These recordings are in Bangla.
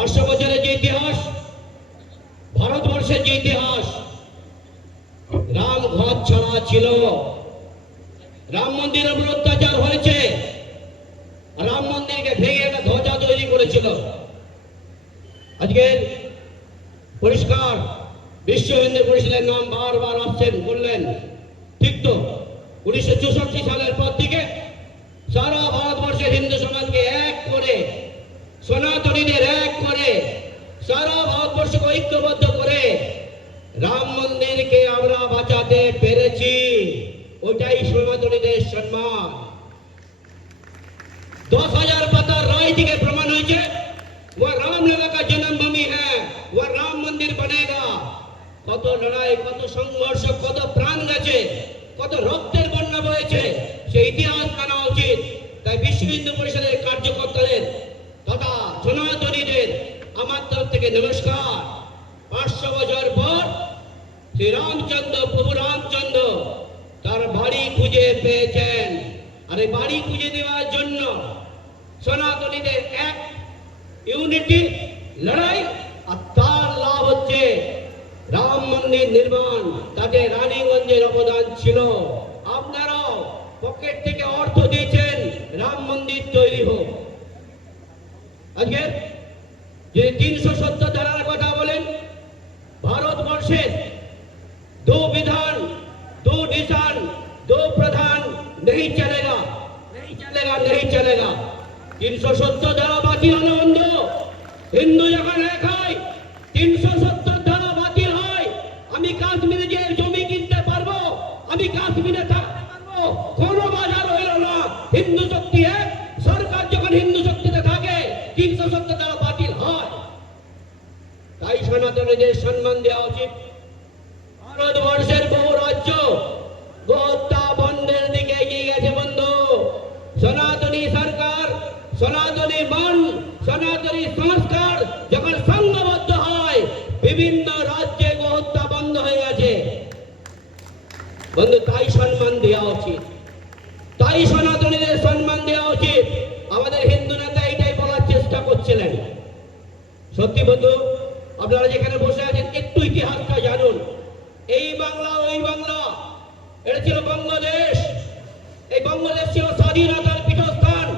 500 বছরের যে ইতিহাস, ভারতবর্ষের যে ইতিহাস, রাম ঘর ছাড়া ছিল, রাম মন্দিরের উপর অত্যাচার হয়েছে, রাম মন্দিরকে ভেঙে একটা ধ্বজা তৈরি করেছিল। আজকে পরিষ্কার বিশ্ব হিন্দু পরিষদের নাম বারবার আসছেন, বললেন ঠিক তো। 1964 সালের পর থেকে সারা ভারতবর্ষের হিন্দু সমাজকে এক করে, সনাতনীদের এক করে, সারা ভারতবর্ষকে ঐক্যবদ্ধ করে রাম মন্দিরকে আমরা বাঁচাতে পেরেছি। ওটাই সনাতনীদের সম্মান। 10,000 পাতার রায় থেকে প্রমাণ হয়েছে वह रामलला का जन्मभूमि है, वह राम मंदिर बनेगा। কত লড়াই, কত সংঘর্ষ, কত প্রাণ গেছে, কত রক্তের বন্যা বয়েছে, সেই ইতিহাস জানা উচিত। তাই বিশ্ব হিন্দু পরিষদের কার্যকর্তাদের তথা সনাতনীদের আমার তরফ থেকে নমস্কার। 500 বছর পর শ্রী রামচন্দ্র, প্রভু রামচন্দ্র তার বাড়ি খুঁজে পেয়েছেন। আর এই বাড়ি খুঁজে দেওয়ার জন্য সনাতনীদের এক ইউনিটি লড়াই, আর তার লাভ হচ্ছে রাম মন্দির নির্মাণ। তাতে রানীগঞ্জের অবদান ছিল। আপনারাও পকেট থেকে অর্থ দিয়েছেন রাম মন্দির তৈরি হোক। আজকে যে 370 ধারার কথা বলেন, ভারতবর্ষের 2 विधान 2 निशान 2 प्रधान नहीं चलेगा, नहीं चलेगा, नहीं चलेगा। 370 ধারা বাতিল হলো বন্ধু। হিন্দু যখন এক হয় 370 ধারা বাতিল হয়। আমি কাশ্মীরে যে জমি কিনতে পারবো, আমি কাশ্মীরে থাকতে পারবো, কোনো বাজার হইল না। হিন্দু শক্তি এক, সরকার যখন হিন্দু শক্তিতে থাকে 370 ধারা বাতিল হয়। তাই সনাতনীদের সম্মান দেওয়া উচিত। ভারতবর্ষের বহু রাজ্য গোহত্যা বন্ধের দিকে এগিয়ে গেছে বন্ধু। সনাতনী সরকার, সনাতনী মন, সনাতনী সংস্কার যখন সংঘবদ্ধ হয়, বিভিন্ন রাজ্যে গোহত্যা বন্ধ হয়ে গেছে বন্ধু। তাই সম্মান দেওয়া উচিত, তাই সনাতনীদের সম্মান দেওয়া উচিত। আমাদের হিন্দু নেতা এটাই বলার চেষ্টা করছিলেন। সত্যি বন্ধু, আপনারা যেখানে বসে আছেন একটু ইতিহাসটা জানুন। এই বাংলা ওই বাংলা, এটা ছিল বাংলাদেশ। এই বাংলাদেশ ছিল স্বাধীনতার পীঠস্থান।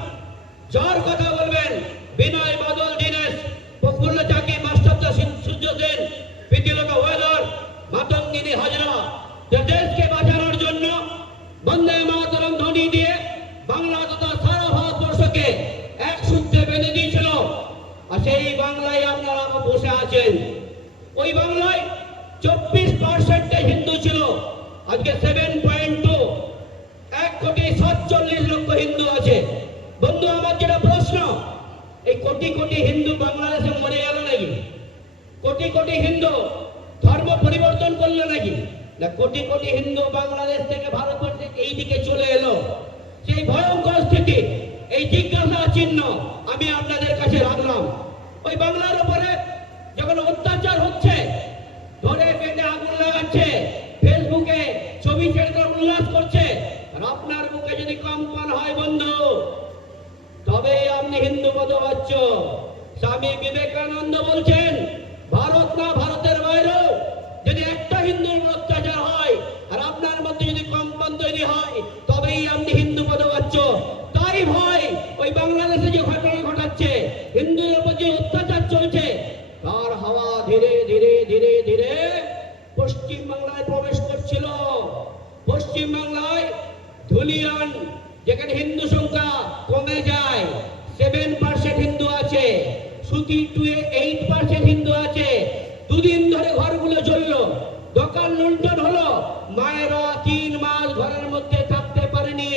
যার কথা বলবেন বিনয় বাদল দীনেশ, প্রফুল্ল চাকি, মাস্টারদা সূর্য সেন, প্রীতিলতা ওয়াদার, মাতঙ্গিনী হাজরা, দেশকে বাঁচানোর জন্য বন্দে মাতরম ধ্বনি দিয়ে বাংলা তথা সারা ভারতবর্ষকে এক সূত্রে বেঁধে দিয়েছিল। আর সেই বাংলায় আপনারা বসে আছেন। ওই বাংলায় 24% হিন্দু ছিল, আজকে 7.2, 1,47,00,000 হিন্দু আছে বন্ধু। আমার যেটা প্রশ্ন, এই কোটি কোটি হিন্দু বাংলাদেশে মরে গেল নাকি? কোটি কোটি হিন্দু ধর্ম পরিবর্তন করলো নাকি? না, কোটি কোটি হিন্দু বাংলাদেশ থেকে ভারতবর্ষে এই দিকে চলে এলো। সেই ভয়ঙ্কর স্থিতি, এই জিজ্ঞাসা চিহ্ন আমি আপনাদের কাছে রাখলাম। ওই বাংলার উপরে যখন অত্যাচার হচ্ছে, ধরে পেটে আগুন লাগাচ্ছে, ফেসবুকে ছবি ছেড়ে করে উল্লাস করছে, আর আপনার বুকে যদি কম্পন হয় বন্ধু, তবেই আপনি হিন্দু মতবাচ্য। স্বামী বিবেকানন্দ বলছেন, ভারত না ভারতের বাইরেও যদি একটা হিন্দুর অত্যাচার হয় আর আপনার মধ্যে যদি কম্পন তৈরি হয়, তবেই আপনি হিন্দু মতবাচ্য। তাই ভয় ওই বাংলাদেশে যে ঘটনা ঘটাচ্ছে, হিন্দুদের উপর যে অত্যাচার চলছে, তার হাওয়া ধীরে ধীরে ধীরে ধীরে পশ্চিম বাংলায় প্রবেশ করছিল। পশ্চিম বাংলায় ধুলিয়ান, যেখানে হিন্দু সংখ্যা কমে যায়, 7% হিন্দু আছে, সুতি 8% হিন্দু আছে। দুদিন ধরে ঘরগুলো জ্বলল, দোকান লুণ্ঠন হলো, মায়েরা 3 মাস ঘরের মধ্যে থাকতে পারেনি।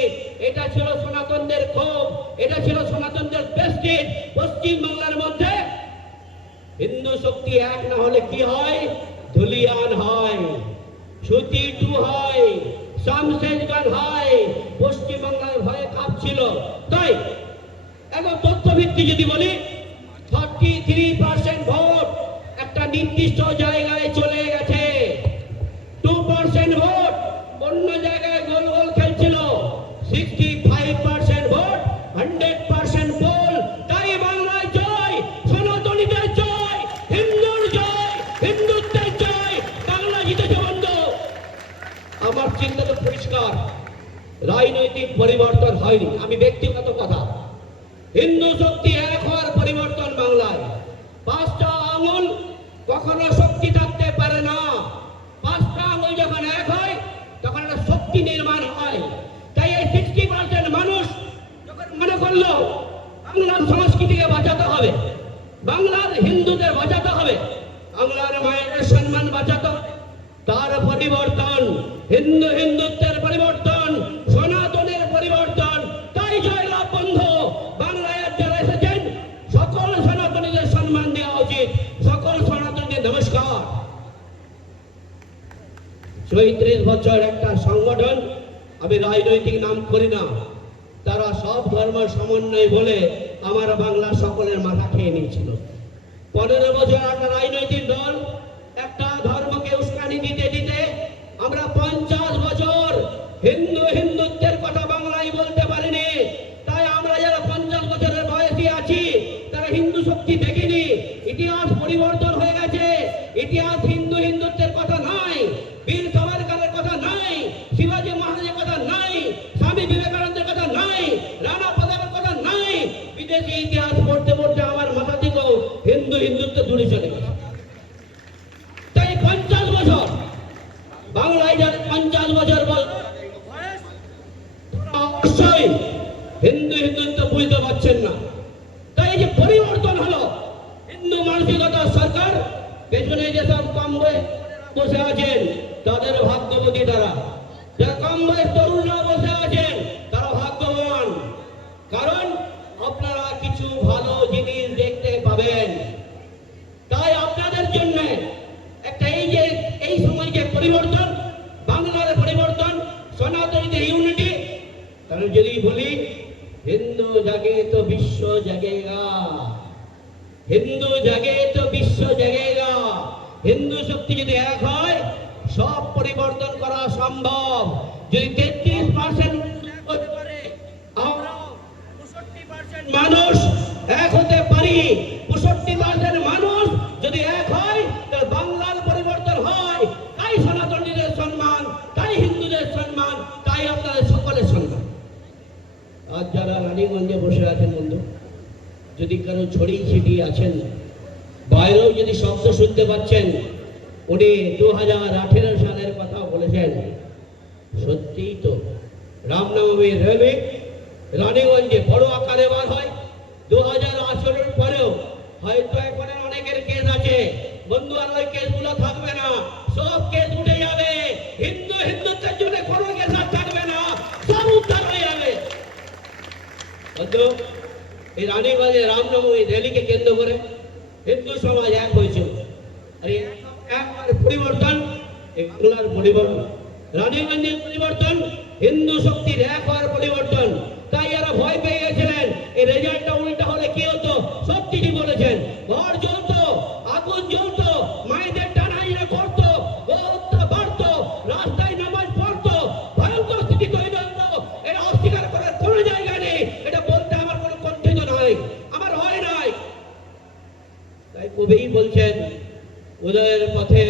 এটা ছিল সনাতনদের ক্ষোভ, এটা ছিল সনাতনদের প্রেস্টিজ। পশ্চিম বাংলার মধ্যে হিন্দু শক্তি এক না হলে কি হয়? ধুলিয়ান হয়, সুতি 2 হয়, শামশেরগঞ্জ হয়। পশ্চিম বাংলায় ভয়ে কাঁপছিল। তাই এখন তথ্যভিত্তি যদি বলি, 33% ভোট একটা নির্দিষ্ট জায়গায় চলে গেছে, 2% ভোট অন্য জায়গায় গোল গোল খেলছিল, 65% ভোট 100% পোল। তাই বাংলায় জয়, সনাতনীদের জয়। অত্যন্ত পরিষ্কার, রাজনৈতিক পরিবর্তন হয়নি। আমি ব্যক্তিগত কথা, হিন্দু শক্তি এক হওয়ার পরিবর্তন বাংলায়। 5টা আঙুল কখনো শক্তি থাকতে পারে না। 5টা আঙুল যখন এক হয় তখন একটা শক্তি নির্মাণ হয়। তাই এই 60% মানুষ যখন মনে করলো বাংলার সংস্কৃতিকে বাঁচাতে হবে, বাংলার হিন্দুদের বাঁচাতে হবে, বাংলার মায়ের সম্মান বাঁচাতে হবে, তার পরিবর্তন, হিন্দুত্বের পরিবর্তন, সনাতনের পরিবর্তন। তাই জয়লাভ বন্ধু, বাংলায় যারা এসেছেন সকল সনাতনীদের সম্মান দেওয়া উচিত, সকল সনাতনীদের নমস্কার। 34 বছর একটা সংগঠন, আমি রাজনৈতিক নাম করি না, তারা সব ধর্ম সমন্বয় বলে আমার বাংলা সকলের মাথা খেয়ে নিয়েছিল। 15 বছর একটা রাজনৈতিক দল একটা ধর্মকে উস্কানি দিতে দিতে আমরা 50 বছর হিন্দুত্বের কথা বাংলায় বলতে পারিনি। তাই আমরা যারা 50 বছরের বয়সী আছি তারা হিন্দু শক্তি দেখিনি। ইতিহাস পরিবর্তন হয়ে গেছে। ইতিহাস হিন্দুত্বের কথা নাই, বীর সাভারকরের কথা নাই, শিবাজী মহারাজের কথা নাই, স্বামী বিবেকানন্দের কথা নাই, রানা প্রতাপের কথা নাই। বিদেশি ইতিহাস পড়তে পড়তে আমার মাথা থেকেও হিন্দুত্ব দূরে চলে গেছে। তাই 50 বছর বাংলায় যারা 50 বছর অবশ্যই হিন্দুত্ব বুঝতে পারছেন না। তাই যে পরিবর্তন হলো, হিন্দু মানসিকতা সরকার পেছনে যেসব কম বসে আছেন তাদের ভাগ্যবতী, তারা যারা কম বয়স তরুণরা বসে আছেন তারা ভাগ্যবান, কারণ আপনারা কিছু ভালো জিনিস দেখতে পাবেন। তাই আপনাদের জন্য একটা এই সময় যে পরিবর্তন, বাংলার পরিবর্তন, সনাতনীদের ইউনিটি। কারণ যদি বলি হিন্দু জাগে তো বিশ্ব জাগেগা, হিন্দু জাগে তো বিশ্ব জাগেগা। হিন্দু শক্তি যদি এক হয় সব পরিবর্তন করা সম্ভব। যদি 33% হতে পারে, আমরা 65% মানুষ এক হতে পারি। 65% মানুষ যদি এক হয় তাহলে বাংলার পরিবর্তন হয়। তাই সনাতনীদের সম্মান, তাই হিন্দুদের সম্মান, তাই আপনাদের সকলের সম্মান। আজ যারা রানীগঞ্জে বসে আছেন বন্ধু, যদি কারো ছড়িয়ে ছিটিয়ে আছেন, বাইরেও যদি শব্দ শুনতে পাচ্ছেন, উনি 2018 সালের কথা বলেছেন। সত্যিই তো রামনবমীর র্যালি রানীগঞ্জে বড় আকারে বার হয়। 2018 পরেও হয়তো এখন অনেকের কেস আছে বন্ধু, আর ওই কেসগুলো থাকবে না, সব কেস উঠে যাবে। হিন্দুত্বের জন্য কোনো কেস আর থাকবে না, সব উদ্ধার হয়ে যাবে। বন্ধু, এই রানীগঞ্জে রামনবমী র্যালিকে কেন্দ্র করে হিন্দু সমাজ এক হয়েছিল। আর একবার পরিবর্তন, বাংলার পরিবর্তন, রানীগঞ্জের পরিবর্তন, হিন্দু শক্তির এক হওয়ার পরিবর্তন। তাই এরা ভয় পেয়ে গেছিলেন এই রেজাল্টটা উল্টা হলে কি হতো। সব কিছু বলেছেন, ঘর জ্বলতো, আগুন জ্বলতো, মায়েদের টানাইরা করতো, গোহত্যা বাড়তো, রাস্তায় নামাজ পড়তো, ভয়ঙ্কর স্থিতি তৈরি হতো। এটা অস্বীকার করার কোনো জায়গা নেই, এটা বলতে আমার কোনো কণ্ঠিত নাই, আমার হয় নাই। তাই কবি বলছেন, উদয়ের পথে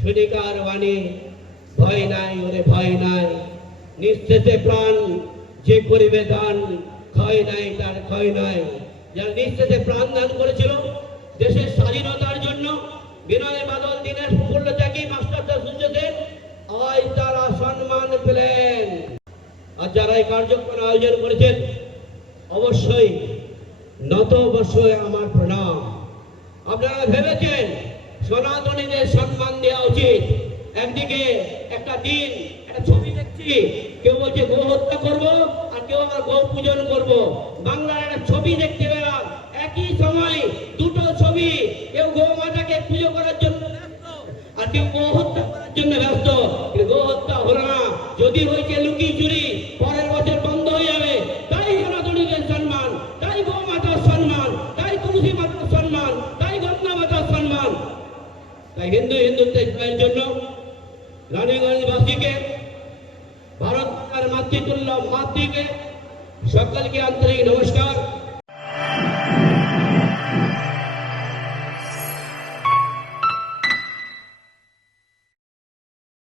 সুনিকার বাণী, ভয় নাই ওরে ভয় নাই, নিঃশেষে প্রাণ যে করিবে দান, ক্ষয় নাই তার ক্ষয় নাই। যারা নিঃশেষে প্রাণ দান করেছিল দেশের স্বাধীনতার জন্য, বিনয় বাদল, দীনেশ প্রফুল্ল ত্যাগী, মাস্টারদা সূর্যদেব, আজ তারা সম্মান পেলেন। আর যারা এই কার্যক্রম আয়োজন করেছেন অবশ্যই নত বর্ষে আমার প্রণাম। আপনারা ভেবেছেন সনাতনীদের সম্মান দেওয়া উচিত। একদিকে একটা দিন, একটা ছবি দেখছি, কেউ বলছে গো হত্যা করবো, আর কেউ আবার গো পূজন করবো। বাংলার একটা ছবি দেখতে পেলাম, একই সময় দুটো ছবি, কেউ গো মাতাকে পুজো করার জন্য ব্যস্ত, আর কেউ গো হত্যা করার জন্য ব্যস্ত। গো হত্যা হলো না, যদি হয়েছে লুকিয়ে চুরি, পরের বছর বন্ধ হয়ে যাবে। তাই সনাতনীদের সম্মান, তাই গো মাতার সম্মান, তাই তুলসী মাতার সম্মান, তাই গঙ্গা মাতার সম্মান। তাই হিন্দুত্বের জন্য রানীগঞ্জবাসীকে, ভারত মাতৃতুল্য মাতৃকে সকলকে আন্তরিক নমস্কার।